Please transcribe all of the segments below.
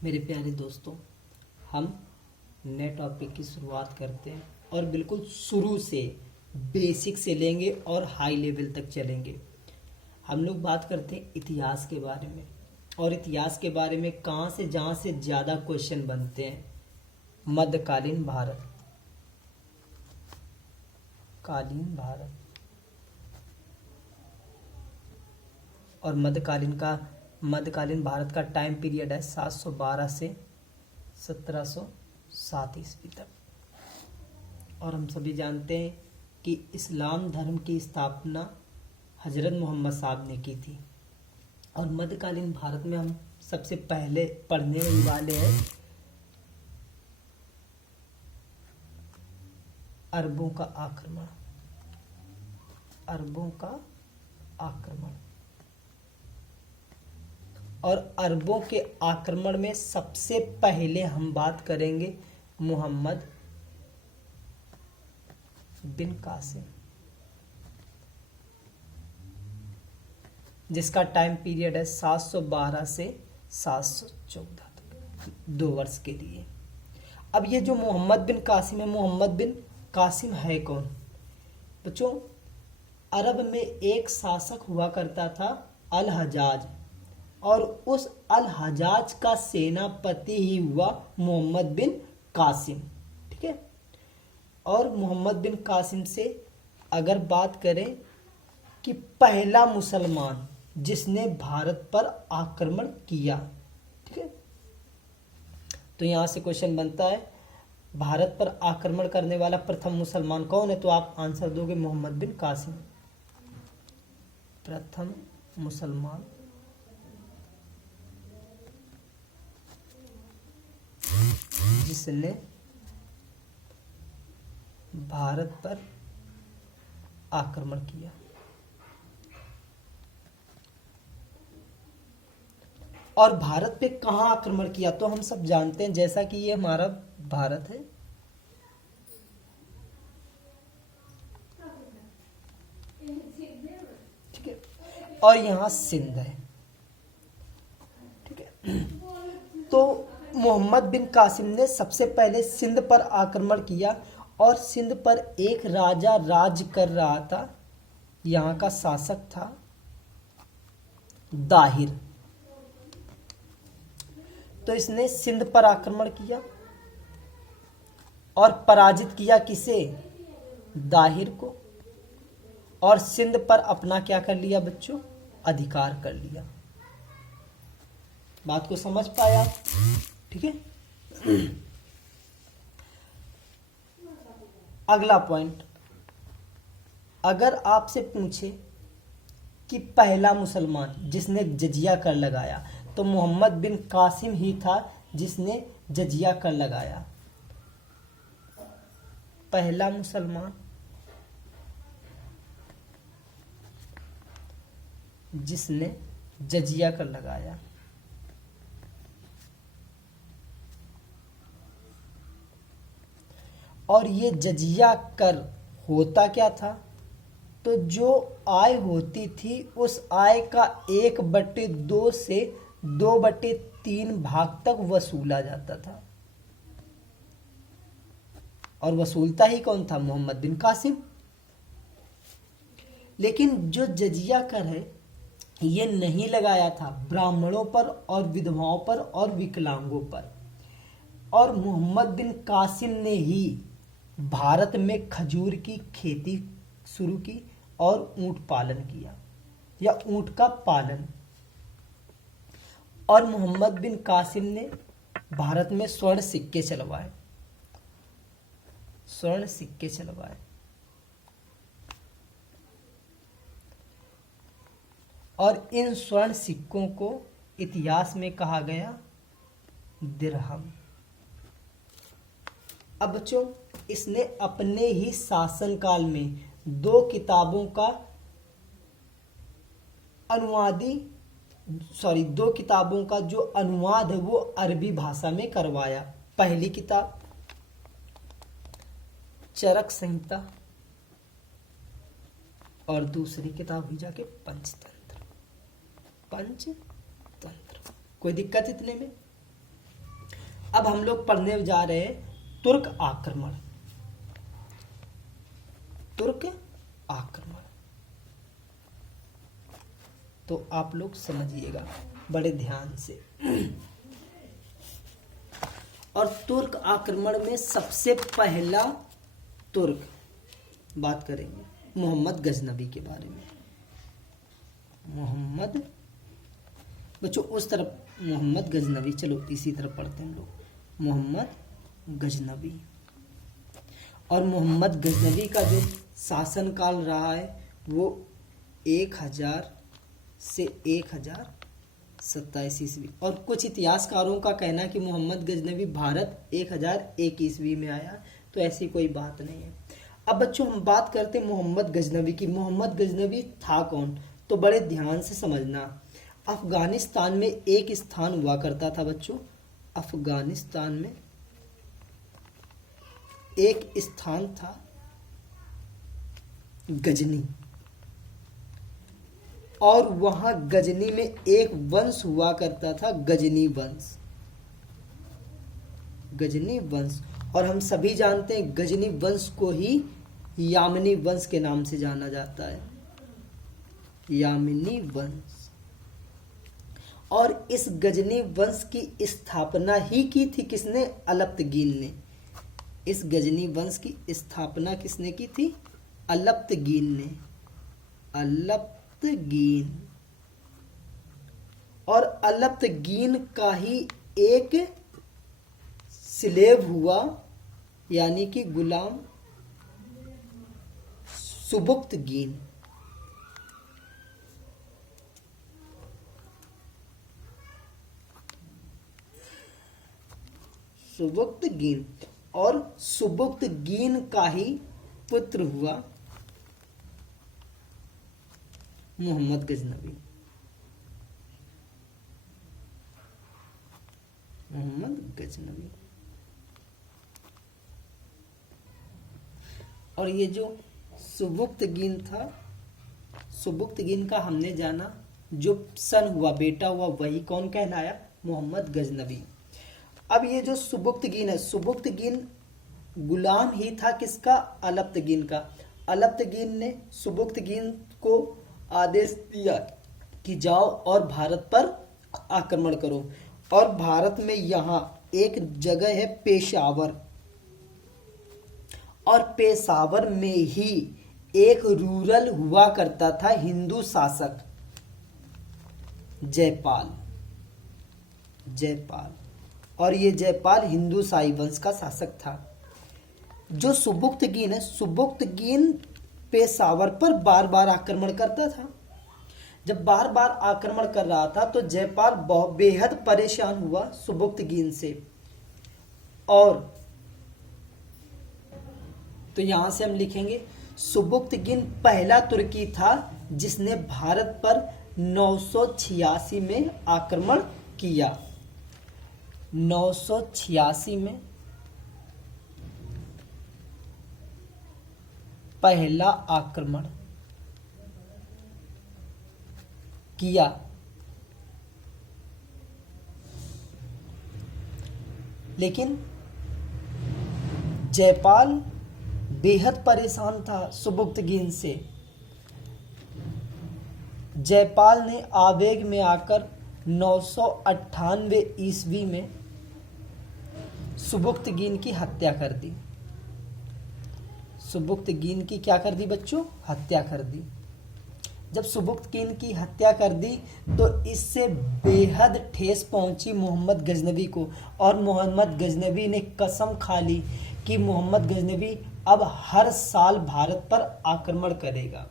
मेरे प्यारे दोस्तों, हम नए टॉपिक की शुरुआत करते हैं और बिल्कुल शुरू से बेसिक से लेंगे और हाई लेवल तक चलेंगे। हम लोग बात करते हैं इतिहास के बारे में, और इतिहास के बारे में कहाँ से जहाँ से ज़्यादा क्वेश्चन बनते हैं। मध्यकालीन भारत, कालीन भारत और मध्यकालीन भारत का टाइम पीरियड है 712 से 1707 ईस्वी तक। और हम सभी जानते हैं कि इस्लाम धर्म की स्थापना हजरत मोहम्मद साहब ने की थी। और मध्यकालीन भारत में हम सबसे पहले पढ़ने वाले हैं अरबों का आक्रमण। अरबों का आक्रमण, और अरबों के आक्रमण में सबसे पहले हम बात करेंगे मोहम्मद बिन कासिम, जिसका टाइम पीरियड है 712 से 714 तक, 2 वर्ष के लिए। अब ये जो मोहम्मद बिन कासिम है, मोहम्मद बिन कासिम है कौन बच्चों? अरब में एक शासक हुआ करता था अल हजाज, और उस अल हजाज का सेनापति ही हुआ मोहम्मद बिन कासिम। ठीक है। और मोहम्मद बिन कासिम से अगर बात करें कि पहला मुसलमान जिसने भारत पर आक्रमण किया, ठीक है, तो यहां से क्वेश्चन बनता है भारत पर आक्रमण करने वाला प्रथम मुसलमान कौन है? तो आप आंसर दोगे मोहम्मद बिन कासिम, प्रथम मुसलमान जिसने भारत पर आक्रमण किया। और भारत पे कहां आक्रमण किया? तो हम सब जानते हैं, जैसा कि ये हमारा भारत है, ठीक है, और यहां सिंध है, ठीक है। तो मोहम्मद बिन कासिम ने सबसे पहले सिंध पर आक्रमण किया, और सिंध पर एक राजा राज कर रहा था, यहाँ का शासक था दाहिर। तो इसने सिंध पर आक्रमण किया और पराजित किया किसे? दाहिर को, और सिंध पर अपना क्या कर लिया बच्चों? अधिकार कर लिया। बात को समझ पाया? ठीक है। अगला पॉइंट, अगर आपसे पूछे कि पहला मुसलमान जिसने जजिया कर लगाया, तो मोहम्मद बिन कासिम ही था जिसने जजिया कर लगाया। पहला मुसलमान जिसने जजिया कर लगाया। और ये जजिया कर होता क्या था? तो जो आय होती थी उस आय का 1/2 से 2/3 भाग तक वसूला जाता था। और वसूलता ही कौन था? मोहम्मद बिन कासिम। लेकिन जो जजिया कर है ये नहीं लगाया था ब्राह्मणों पर और विधवाओं पर और विकलांगों पर। और मोहम्मद बिन कासिम ने ही भारत में खजूर की खेती शुरू की और ऊंट पालन किया, या ऊंट का पालन। और मोहम्मद बिन कासिम ने भारत में स्वर्ण सिक्के चलवाए, स्वर्ण सिक्के चलवाए। और इन स्वर्ण सिक्कों को इतिहास में कहा गया दिरहम। अब बच्चों, इसने अपने ही शासनकाल में 2 किताबों का जो अनुवाद है वो अरबी भाषा में करवाया। पहली किताब चरक संहिता, और दूसरी किताब हुई जाके पंचतंत्र। पंचतंत्र, कोई दिक्कत इतने में? अब हम लोग पढ़ने जा रहे हैं तुर्क आक्रमण। तुर्क आक्रमण तो आप लोग समझिएगा बड़े ध्यान से। और तुर्क आक्रमण में सबसे पहला तुर्क, बात करेंगे मोहम्मद गजनवी के बारे में। मोहम्मद, बच्चों उस तरफ मोहम्मद गजनवी, चलो इसी तरफ पढ़ते हैं हम लोग। मोहम्मद गजनवी, और मोहम्मद गजनवी का जो शासनकाल रहा है वो 1000 से 1027 ईस्वी। और कुछ इतिहासकारों का कहना है कि मोहम्मद गजनवी भारत 1001 ईस्वी में आया, तो ऐसी कोई बात नहीं है। अब बच्चों हम बात करते हैं मोहम्मद गजनवी की। मोहम्मद गजनवी था कौन, तो बड़े ध्यान से समझना। अफगानिस्तान में एक स्थान हुआ करता था बच्चों, अफगानिस्तान में एक स्थान था गजनी, और वहां गजनी में एक वंश हुआ करता था, गजनी वंश। गजनी वंश, और हम सभी जानते हैं गजनी वंश को ही यामिनी वंश के नाम से जाना जाता है, यामिनी वंश। और इस गजनी वंश की स्थापना ही की थी किसने, अलप्तगीन ने। इस गजनी वंश की स्थापना किसने की थी, अलप्तगीन ने, अलप्तगीन। और अलप्तगीन का ही एक स्लेव हुआ, यानी कि गुलाम, सुबुक्तगीन। सुबुक्तगीन, और सुबुक्तगीन का ही पुत्र हुआ मोहम्मद गजनवी। मोहम्मद गजनवी। और ये जो सुबुक्तगीन था, सुबुक्तगीन का हमने जाना जो सन हुआ, बेटा हुआ, वही कौन कहलाया, मोहम्मद गजनवी। अब ये जो सुबुक्तगीन है, सुबुक्तगीन गुलाम ही था किसका, अलप्तगीन का। अलप्तगीन ने सुबुक्तगीन को आदेश दिया कि जाओ और भारत पर आक्रमण करो। और भारत में यहाँ एक जगह है पेशावर, और पेशावर में ही एक रूरल हुआ करता था हिंदू शासक, जयपाल। जयपाल, और ये जयपाल हिंदू शाही वंश का शासक था। जो सुबुक्तगीन है, सुबुक्तगीन पेशावर पर बार बार आक्रमण करता था। जब बार बार आक्रमण कर रहा था तो जयपाल बहुत बेहद परेशान हुआ सुबुक्तगीन से। और तो यहां से हम लिखेंगे सुबुक्तगीन पहला तुर्की था जिसने भारत पर 986 में आक्रमण किया। 986 में पहला आक्रमण किया। लेकिन जयपाल बेहद परेशान था सुबुक्तगीन से। जयपाल ने आवेग में आकर 998 ईस्वी में सुबुक्तगीन की हत्या कर दी। सुबुक्तगीन की क्या कर दी बच्चों, हत्या कर दी। जब सुबुक्तगीन की हत्या कर दी तो इससे बेहद ठेस पहुंची मोहम्मद गजनवी को, और मोहम्मद गजनवी ने कसम खा ली कि मोहम्मद गजनवी अब हर साल भारत पर आक्रमण करेगा।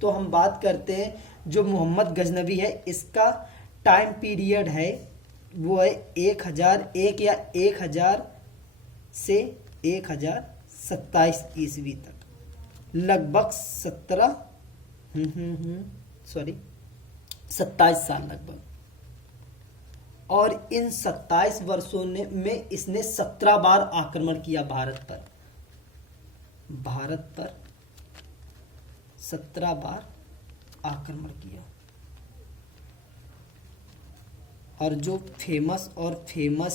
तो हम बात करते हैं जो मोहम्मद गजनवी है, इसका टाइम पीरियड है वो है 1001 या 1000 से 1027 ईस्वी तक, लगभग 27 साल लगभग। और इन 27 वर्षों में इसने 17 बार आक्रमण किया भारत पर। भारत पर 17 बार आक्रमण किया। और जो फेमस